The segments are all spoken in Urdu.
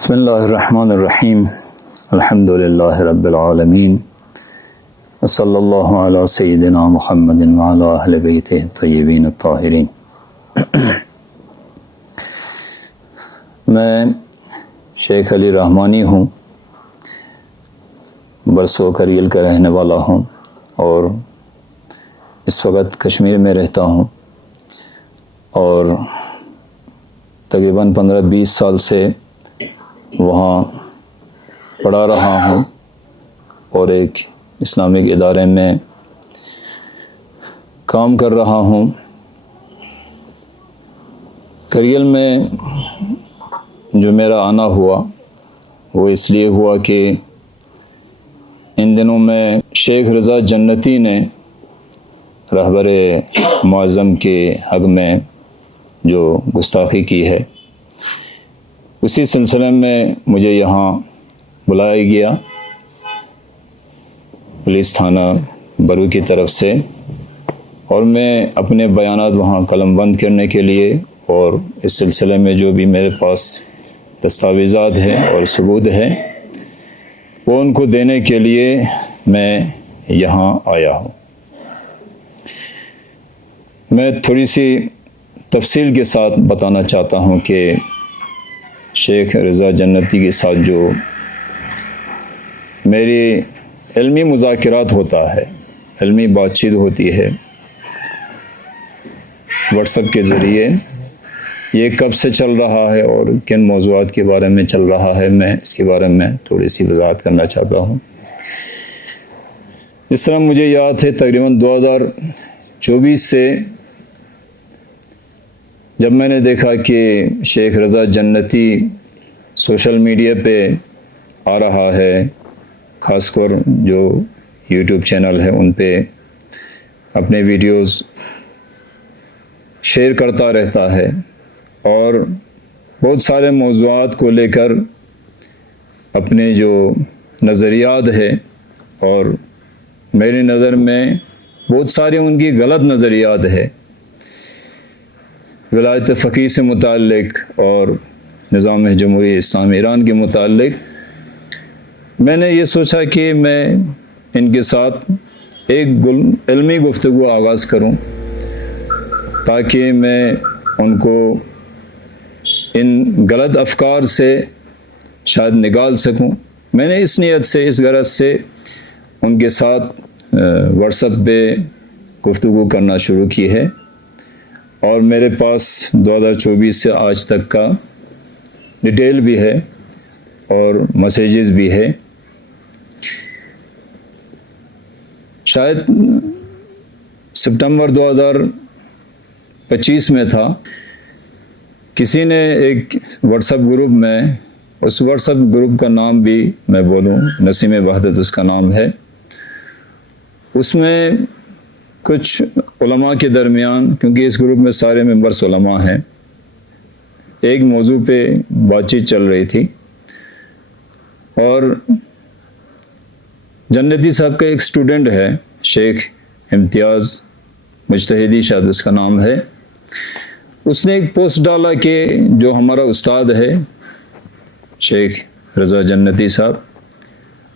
بسم اللہ الرحمن الرحیم الحمد للہ رب العالمین صلی اللہ علی سیدنا محمد وعلی اہل بیتہ الطیبین الطاہرین۔ میں شیخ علی رحمانی ہوں، برسوں کریل کا رہنے والا ہوں اور اس وقت کشمیر میں رہتا ہوں اور تقریباً 15-20 سال سے وہاں پڑھا رہا ہوں اور ایک اسلامک ادارے میں کام کر رہا ہوں۔ کریل میں جو میرا آنا ہوا وہ اس لیے ہوا کہ ان دنوں میں شیخ رضا جنتی نے رہبر معظم کے حق میں جو گستاخی کی ہے، اسی سلسلے میں مجھے یہاں بلایا گیا پولیس تھانہ برو کی طرف سے، اور میں اپنے بیانات وہاں قلم بند کرنے کے لیے اور اس سلسلے میں جو بھی میرے پاس دستاویزات ہیں اور ثبوت ہیں وہ ان کو دینے کے لیے میں یہاں آیا ہوں۔ میں تھوڑی سی تفصیل کے ساتھ بتانا چاہتا ہوں کہ شیخ رضا جنتی کے ساتھ جو میری علمی مذاکرات ہوتا ہے، علمی بات چیت ہوتی ہے واٹس ایپ کے ذریعے، یہ کب سے چل رہا ہے اور کن موضوعات کے بارے میں چل رہا ہے، میں اس کے بارے میں تھوڑی سی وضاحت کرنا چاہتا ہوں۔ اس طرح مجھے یاد ہے تقریباً 2024 سے جب میں نے دیکھا کہ شیخ رضا جنتی سوشل میڈیا پہ آ رہا ہے، خاص کر جو یوٹیوب چینل ہے ان پہ اپنے ویڈیوز شیئر کرتا رہتا ہے اور بہت سارے موضوعات کو لے کر اپنے جو نظریات ہے، اور میری نظر میں بہت سارے ان کی غلط نظریات ہے ولایت فقیہ سے متعلق اور نظام جمہوریہ اسلامی ایران کے متعلق۔ میں نے یہ سوچا کہ میں ان کے ساتھ ایک علمی گفتگو آغاز کروں تاکہ میں ان کو ان غلط افکار سے شاید نکال سکوں۔ میں نے اس نیت سے، اس غرض سے ان کے ساتھ واٹس ایپ پہ گفتگو کرنا شروع کی ہے، اور میرے پاس 2024 سے آج تک کا ڈیٹیل بھی ہے اور میسیجز بھی ہے۔ شاید سپتمبر 2025 میں تھا، کسی نے ایک واٹس ایپ گروپ میں، اس واٹس ایپ گروپ کا نام بھی میں بولوں، نسیم وحدت اس کا نام ہے، اس میں کچھ علماء کے درمیان، کیونکہ اس گروپ میں سارے ممبرس علماء ہیں، ایک موضوع پہ بات چیت چل رہی تھی، اور جنتی صاحب کا ایک اسٹوڈنٹ ہے شیخ امتیاز مجتہدی، شاید اس کا نام ہے، اس نے ایک پوسٹ ڈالا کہ جو ہمارا استاد ہے شیخ رضا جنتی صاحب،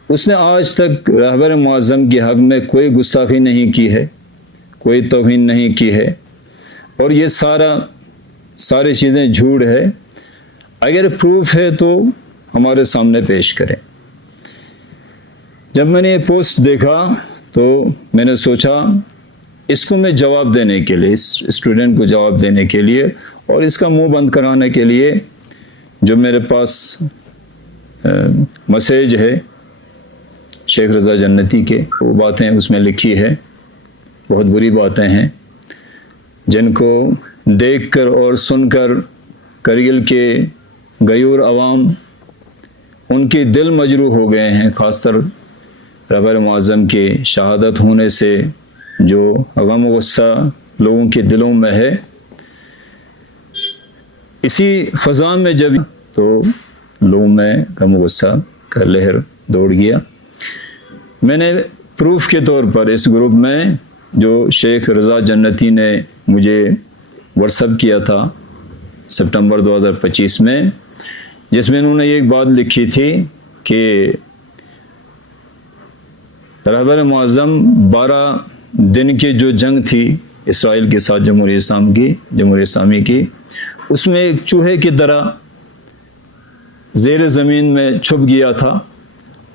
اس نے آج تک رہبر معظم کے حق میں کوئی گستاخی نہیں کی ہے، کوئی توہین نہیں کی ہے، اور یہ ساری چیزیں جھوٹ ہے، اگر پروف ہے تو ہمارے سامنے پیش کریں۔ جب میں نے یہ پوسٹ دیکھا تو میں نے سوچا اس کو میں جواب دینے کے لیے، اس اسٹوڈنٹ کو جواب دینے کے لیے اور اس کا منہ بند کرانے کے لیے، جو میرے پاس میسیج ہے شیخ رضا جنتی کے، وہ باتیں اس میں لکھی ہے، بہت بری باتیں ہیں جن کو دیکھ کر اور سن کر کریل کے غیور عوام، ان کے دل مجروح ہو گئے ہیں، خاص طر رہبر معظم کے شہادت ہونے سے جو غم و غصہ لوگوں کے دلوں میں ہے۔ اسی فضا میں جب تو لوگوں میں غم و غصہ کا لہر دوڑ گیا۔ میں نے پروف کے طور پر اس گروپ میں جو شیخ رضا جنتی نے مجھے واٹس ایپ کیا تھا سپتمبر 2025 میں، جس میں انہوں نے ایک بات لکھی تھی کہ رہبر معظم 12 دن کی جو جنگ تھی اسرائیل کے ساتھ جمہوریہ اسلامی کی، اس میں ایک چوہے کی طرح زیر زمین میں چھپ گیا تھا،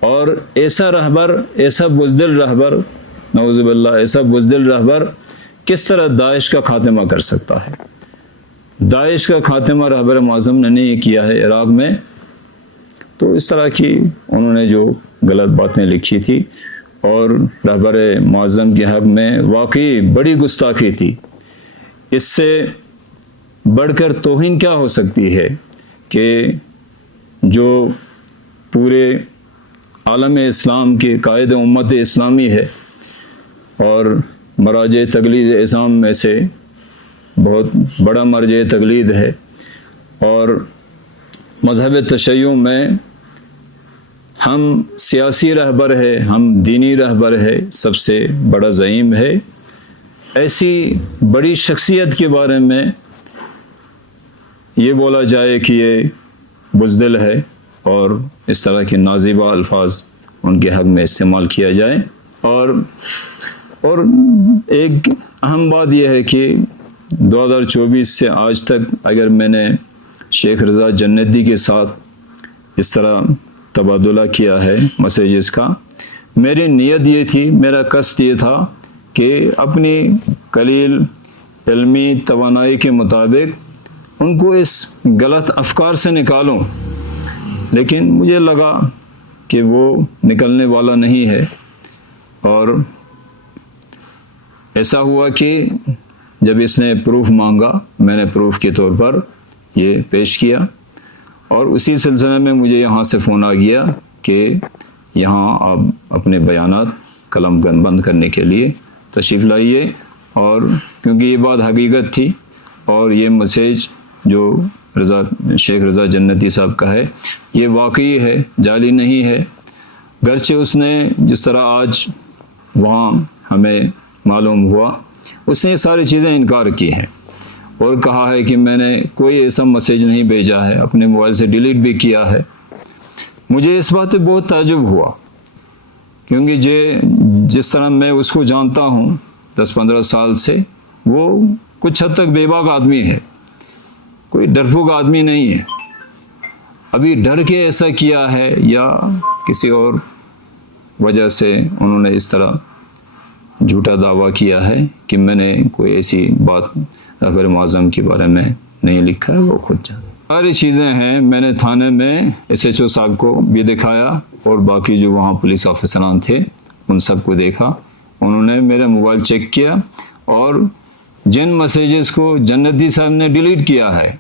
اور ایسا رہبر، ایسا بزدل رہبر، نعوذ باللہ، ایسا بزدل رہبر کس طرح داعش کا خاتمہ کر سکتا ہے؟ داعش کا خاتمہ رہبر معظم نے نہیں کیا ہے عراق میں۔ تو اس طرح کی انہوں نے جو غلط باتیں لکھی تھی، اور رہبر معظم کے حق میں واقعی بڑی گستاخی تھی۔ اس سے بڑھ کر توہین کیا ہو سکتی ہے کہ جو پورے عالم اسلام کے قائد امت اسلامی ہے اور مراجع تقلید اعظام میں سے بہت بڑا مرجع تقلید ہے، اور مذہب تشیع میں ہم سیاسی رہبر ہے، ہم دینی رہبر ہے، سب سے بڑا زعیم ہے، ایسی بڑی شخصیت کے بارے میں یہ بولا جائے کہ یہ بزدل ہے، اور اس طرح کے نازیبہ الفاظ ان کے حق میں استعمال کیا جائے۔ اور ایک اہم بات یہ ہے کہ 2024 سے آج تک اگر میں نے شیخ رضا جنتی کے ساتھ اس طرح تبادلہ کیا ہے میسیجز کا، میری نیت یہ تھی، میرا قصد یہ تھا کہ اپنی قلیل علمی توانائی کے مطابق ان کو اس غلط افکار سے نکالوں، لیکن مجھے لگا کہ وہ نکلنے والا نہیں ہے، اور ایسا ہوا کہ جب اس نے پروف مانگا، میں نے پروف کے طور پر یہ پیش کیا، اور اسی سلسلے میں مجھے یہاں سے فون آ گیا کہ یہاں آپ اپنے بیانات قلم بند کرنے کے لیے تشریف لائیے، اور کیونکہ یہ بات حقیقت تھی، اور یہ میسیج جو شیخ رضا جنتی صاحب کا ہے یہ واقعی ہے، جعلی نہیں ہے، گرچہ اس نے جس طرح آج وہاں ہمیں معلوم ہوا، اس نے یہ ساری چیزیں انکار کی ہیں، اور کہا ہے کہ میں نے کوئی ایسا میسیج نہیں بھیجا ہے، اپنے موبائل سے ڈیلیٹ بھی کیا ہے۔ مجھے اس بات پہ بہت تعجب ہوا، کیونکہ جس طرح میں اس کو جانتا ہوں 10-15 سال سے، وہ کچھ حد تک بے باک آدمی ہے، کوئی ڈرپوک آدمی نہیں ہے۔ ابھی ڈر کے ایسا کیا ہے یا کسی اور وجہ سے انہوں نے اس طرح جھوٹا دعویٰ کیا ہے کہ میں نے کوئی ایسی بات رہبر معظم کے بارے میں نہیں لکھا ہے، وہ خود جانتا۔ ساری چیزیں ہیں، میں نے تھانے میں SHO صاحب کو بھی دکھایا، اور باقی جو وہاں پولیس آفیسران تھے ان سب کو دیکھا، انہوں نے میرا موبائل چیک کیا، اور جن میسیجز کو جنتی صاحب نے ڈیلیٹ کیا ہے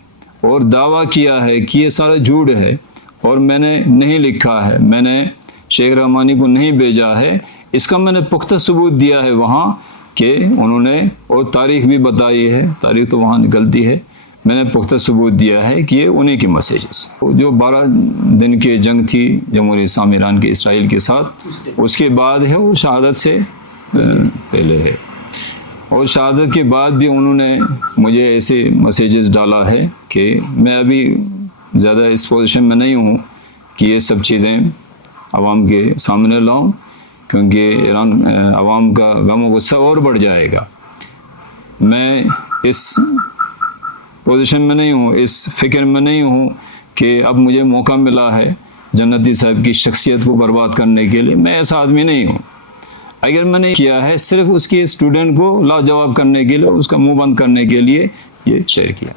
اور دعویٰ کیا ہے کہ یہ سارا جھوٹ ہے اور میں نے نہیں لکھا ہے، میں نے شیخ رحمانی کو نہیں بھیجا ہے، اس کا میں نے پختہ ثبوت دیا ہے وہاں کہ انہوں نے، اور تاریخ بھی بتائی ہے، تاریخ تو وہاں نکلتی ہے، میں نے پختہ ثبوت دیا ہے کہ یہ انہی کے میسیجز۔ جو 12 دن کی جنگ تھی جمہوریہ اسلامی ایران کے اسرائیل کے ساتھ، اس کے بعد ہے، اور شہادت سے پہلے ہے، اور شہادت کے بعد بھی انہوں نے مجھے ایسے میسیجز ڈالا ہے کہ میں ابھی زیادہ اس پوزیشن میں نہیں ہوں کہ یہ سب چیزیں عوام کے سامنے لاؤں، کیونکہ ایران عوام کا غم و غصہ اور بڑھ جائے گا۔ میں اس پوزیشن میں نہیں ہوں، اس فکر میں نہیں ہوں کہ اب مجھے موقع ملا ہے جنتی صاحب کی شخصیت کو برباد کرنے کے لیے، میں ایسا آدمی نہیں ہوں۔ اگر میں نے کیا ہے صرف اس کے اسٹوڈنٹ کو لاجواب کرنے کے لیے، اس کا منہ بند کرنے کے لیے یہ شیئر کیا۔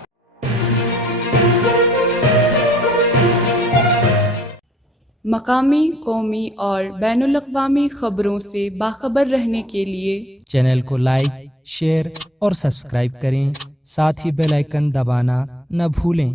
مقامی، قومی اور بین الاقوامی خبروں سے باخبر رہنے کے لیے چینل کو لائک، شیئر اور سبسکرائب کریں، ساتھ ہی بیل آئیکن دبانا نہ بھولیں۔